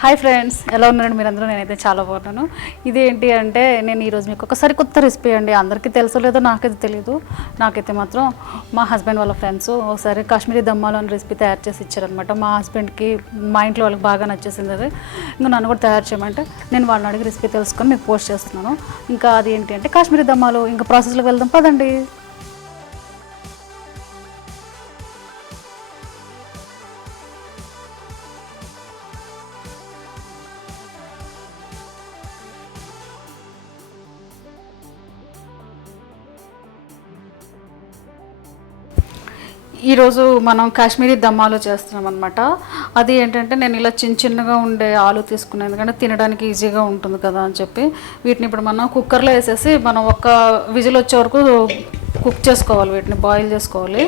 Hi friends, ఎలా ఉన్నారండి మీరందరూ? నేనైతే చాలా బాగున్నాను. ఇదేంటి అంటే నేను ఈరోజు మీకు ఒకసారి కొత్త రెసిపీ అండి. అందరికీ తెలుసో లేదో నాకైతే తెలియదు. నాకైతే మాత్రం మా హస్బెండ్ వాళ్ళ ఫ్రెండ్స్ ఒకసారి కాశ్మీరీ దమ్మాలు అని రెసిపీ తయారు చేసి ఇచ్చారనమాట. మా హస్బెండ్కి మా ఇంట్లో వాళ్ళకి బాగా నచ్చేసింది అది. ఇంకా నన్ను కూడా తయారు చేయమంటే నేను వాళ్ళని అడిగి రెసిపీ తెలుసుకొని మీకు పోస్ట్ చేస్తున్నాను. ఇంకా అది ఏంటి అంటే కాశ్మీరీ దమ్మాలు. ఇంకా ప్రాసెస్లోకి వెళ్దాం పదండి. ఈరోజు మనం కాశ్మీరీ దమ్మాలు చేస్తున్నాం అనమాట. అది ఏంటంటే నేను ఇలా చిన్నగా ఉండే ఆలు తీసుకున్నాను, ఎందుకంటే తినడానికి ఈజీగా ఉంటుంది కదా అని చెప్పి వీటిని ఇప్పుడు మనం కుక్కర్లో వేసేసి మనం ఒక విజిల్ వచ్చే వరకు కుక్ చేసుకోవాలి. వీటిని బాయిల్ చేసుకోవాలి.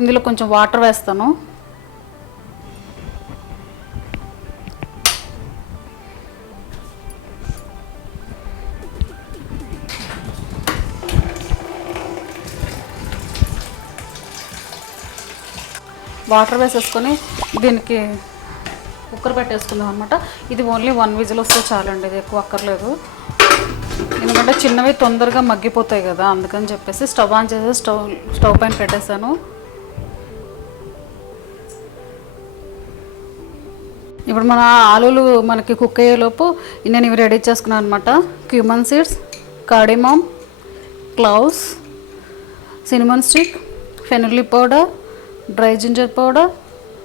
ఇందులో కొంచెం వాటర్ వేస్తాను. వాటర్ వేసేసుకొని దీనికి కుక్కర్ పెట్టేసుకుందాం అనమాట. ఇది ఓన్లీ 1 విజిల్ వస్తే చాలండి, ఇది ఎక్కువ అక్కర్లేదు. ఎందుకంటే చిన్నవి తొందరగా మగ్గిపోతాయి కదా, అందుకని చెప్పేసి స్టవ్ ఆన్ చేసి స్టవ్ పైన పెట్టేశాను. ఇప్పుడు మన ఆలులు మనకి కుక్ అయ్యేలోపు నేను ఇవి రెడీ చేసుకున్నాను అనమాట. Cumin seeds, cardamom, cloves, cinnamon stick, ఫెనుగ్రీ powder, dry ginger powder,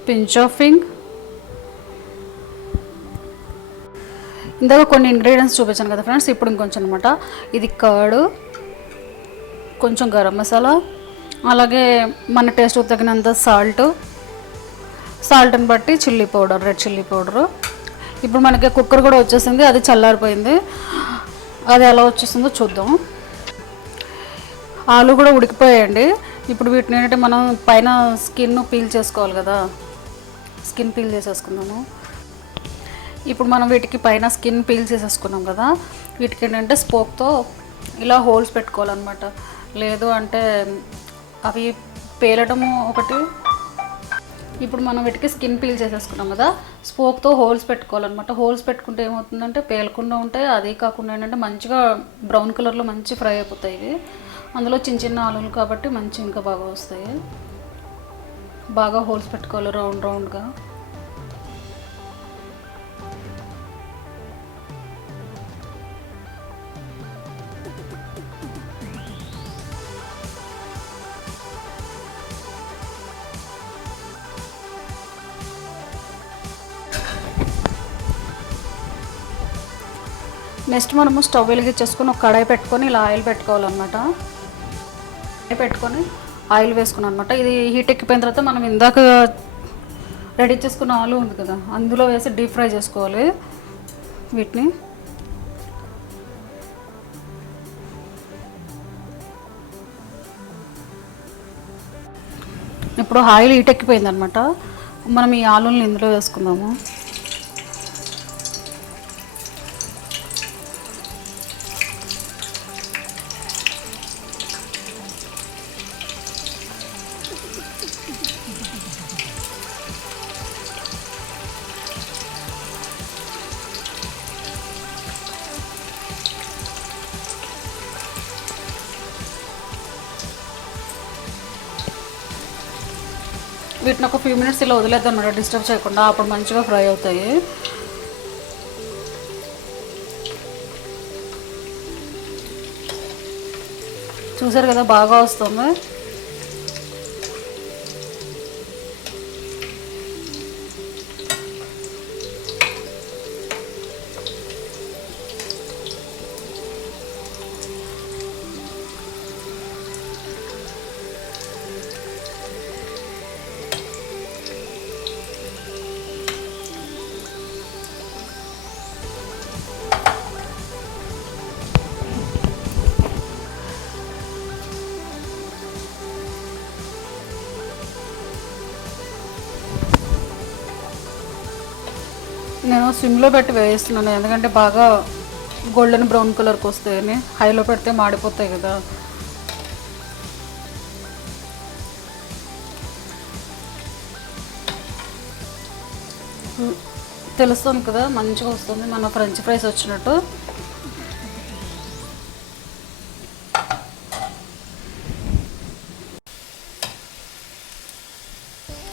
pinch of hinge. ఇందాక కొన్ని ఇంగ్రీడియంట్స్ చూపించాను కదా ఫ్రెండ్స్, ఇప్పుడు ఇంకొంచెం అనమాట. ఇది కర్డ్, కొంచెం గరం మసాలా, అలాగే మన టేస్ట్ తగినంత సాల్ట్ని బట్టి chilli powder, red chilli powder. ఇప్పుడు మనకి కుక్కర్ కూడా వచ్చేసింది, అది చల్లారిపోయింది. అది ఎలా వచ్చేసిందో చూద్దాం. ఆలు కూడా ఉడికిపోయాయండి. ఇప్పుడు వీటిని ఏంటంటే మనం పైన స్కిన్ పీల్ చేసుకోవాలి కదా, స్కిన్ పీల్ చేసేసుకున్నాము. ఇప్పుడు మనం వీటికి పైన స్కిన్ పీల్ చేసేసుకున్నాం కదా, వీటికి ఏంటంటే స్పోక్తో ఇలా హోల్స్ పెట్టుకోవాలన్నమాట. లేదు అంటే అవి పేలటము ఒకటి. ఇప్పుడు మనం వీటికి స్కిన్ పీల్ చేసేసుకున్నాం కదా, స్పోక్తో హోల్స్ పెట్టుకోవాలన్నమాట. హోల్స్ పెట్టుకుంటే ఏమవుతుందంటే పేలకుండా ఉంటాయి. అదే కాకుండా ఏంటంటే మంచిగా బ్రౌన్ కలర్లో మంచి ఫ్రై అయిపోతాయి ఇవి. అందులో చిన్న ఆలులు కాబట్టి మంచి ఇంకా బాగా వస్తాయి. బాగా హోల్స్ పెట్టుకోవాలి రౌండ్గా. నెక్స్ట్ మనము స్టవ్ వెలిగించేసుకొని ఒక కడాయి పెట్టుకొని ఇలా ఆయిల్ పెట్టుకోవాలన్నమాట. పెట్టుకొని ఆయిల్ వేసుకున్నాను అనమాట. ఇది హీట్ ఎక్కిపోయిన తర్వాత మనం ఇందాక రెడీ చేసుకున్న ఆలు ఉంది కదా, అందులో వేసి డీప్ ఫ్రై చేసుకోవాలి వీటిని. ఇప్పుడు ఆయిల్ హీట్ ఎక్కిపోయింది అనమాట. మనం ఈ ఆలుని ఇందులో వేసుకుందాము. వీటిని ఒక ఫ్యూ మినిట్స్ ఇలా వదిలేద్దాం అన్నమాట, డిస్టర్బ్ చేయకుండా. అప్పుడు మంచిగా ఫ్రై అవుతాయి. చూసారు కదా, బాగా వస్తుంది. నేను సిమ్లో పెట్టి వేస్తున్నాను, ఎందుకంటే బాగా గోల్డెన్ బ్రౌన్ కలర్కి వస్తాయని. హైలో పెడితే మాడిపోతాయి కదా. తెలుస్తుంది కదా, మంచిగా వస్తుంది మన ఫ్రెంచ్ ఫ్రైస్ వచ్చినట్టు.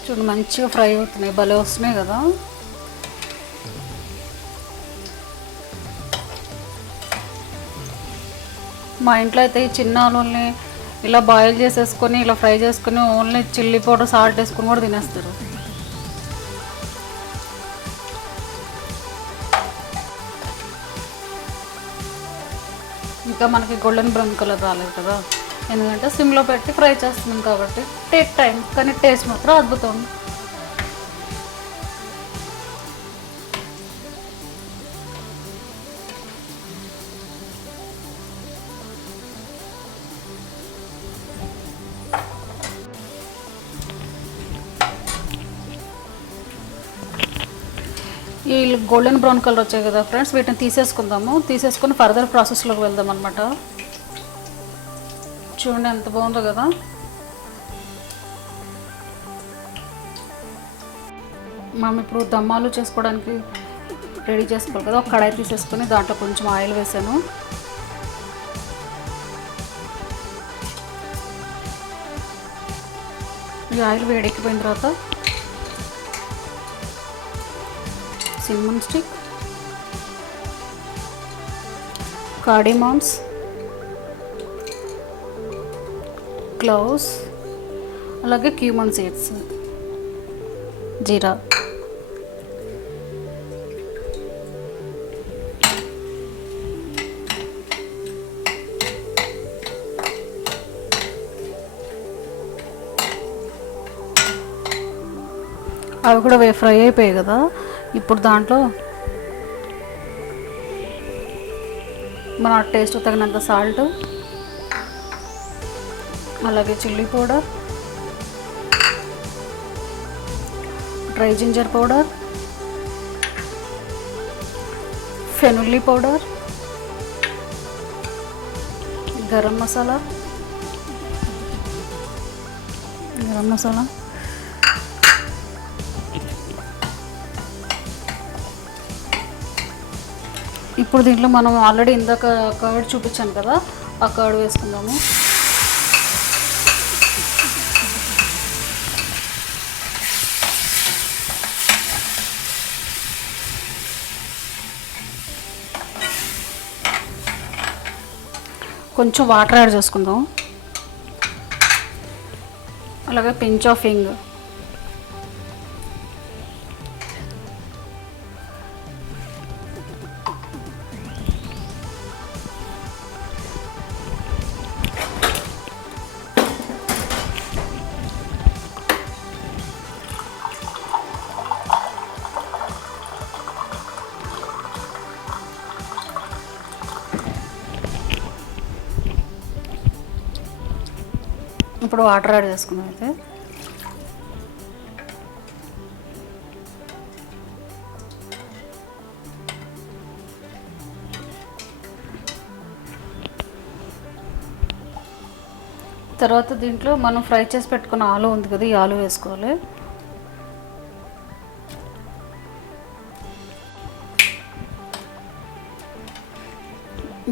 చూడండి మంచిగా ఫ్రై అవుతున్నాయి, భలే వస్తున్నాయి కదా. మా ఇంట్లో అయితే ఈ చిన్న ఆలుల్ని ఇలా బాయిల్ చేసేసుకొని ఇలా ఫ్రై చేసుకొని ఓన్లీ చిల్లీ పౌడర్ సాల్ట్ వేసుకొని కూడా తినేస్తారు. ఇంకా మనకి గోల్డెన్ బ్రౌన్ కలర్ రాలేదు కదా, ఎందుకంటే సిమ్లో పెట్టి ఫ్రై చేస్తున్నాం కాబట్టి. టేక్ టైం, కానీ టేస్ట్ మాత్రం అద్భుతం. ఈ గోల్డెన్ బ్రౌన్ కలర్ వచ్చాయి కదా ఫ్రెండ్స్, వీటిని తీసేసుకొని ఫర్దర్ ప్రాసెస్లోకి వెళ్దాం అనమాట. చూడండి ఎంత బాగుందో కదా. మనం ఇప్పుడు దమ్మాలు చేసుకోవడానికి రెడీ చేసుకోవాలి కదా. ఒక కడాయి తీసేసుకొని దాంట్లో కొంచెం ఆయిల్ వేసాను. ఈ ఆయిల్ వేడెక్కిపోయిన తర్వాత సిన్నమన్ స్టిక్, కార్డమమ్స్, క్లోవ్స్, అలాగే క్యూమన్ సీడ్స్, జీరా, అవి కూడా ఫ్రై అయిపోయాయి కదా. ఇప్పుడు దాంట్లో మన టేస్ట్ తగినంత సాల్ట్, అలాగే chilli powder, dry ginger powder, fennel powder, garam masala, ఇప్పుడు దీంట్లో మనం ఆల్రెడీ ఇందాక కర్డ్ చూపించాను కదా, ఆ కర్డ్ వేసుకుందాము. కొంచెం వాటర్ యాడ్ చేసుకుందాం, అలాగే పించ్ ఆఫ్ హింగ్. ఇప్పుడు వాటర్ యాడ్ చేసుకుందాం. అయితే తర్వాత దీంట్లో మనం ఫ్రై చేసి పెట్టుకున్న ఆలు ఉంది కదా, ఈ ఆలు వేసుకోవాలి.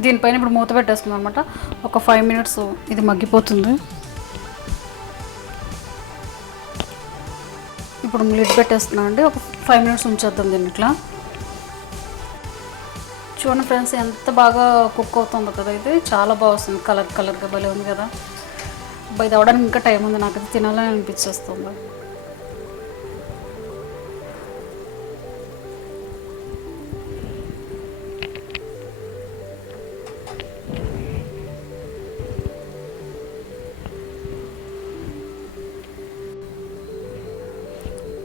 దీనిపైన ఇప్పుడు మూత పెట్టేసుకుందాం అనమాట. ఒక 5 minutes ఇది మగ్గిపోతుంది. ఇప్పుడు లిడ్ పెట్టేస్తున్నాం అండి. ఒక 5 minutes ఉంచేద్దాం దీన్ని ఇట్లా. చూడండి ఫ్రెండ్స్ ఎంత బాగా కుక్ అవుతుందో కదా, ఇది చాలా బాగా వస్తుంది, కలర్గా భలే ఉంది కదా. ఇది అవడానికి ఇంకా టైం ఉంది, నాకు అది తినాలని అనిపించేస్తుంది.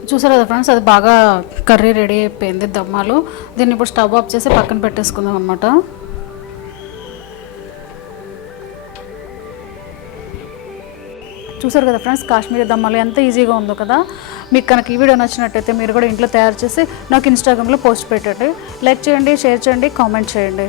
చూసారు కదా ఫ్రెండ్స్, అది బాగా కర్రీ రెడీ అయిపోయింది, దమ్మాలు. దీన్ని ఇప్పుడు స్టవ్ ఆఫ్ చేసి పక్కన పెట్టేసుకుందాం అనమాట. చూసారు కదా ఫ్రెండ్స్, కాశ్మీరీ దమ్మాలు ఎంత ఈజీగా ఉందో కదా. మీకు కనుక ఈ వీడియో నచ్చినట్టయితే మీరు కూడా ఇంట్లో తయారు చేసి నాకు ఇన్స్టాగ్రామ్లో పోస్ట్ పెట్టండి. లైక్ చేయండి, షేర్ చేయండి, కామెంట్ చేయండి.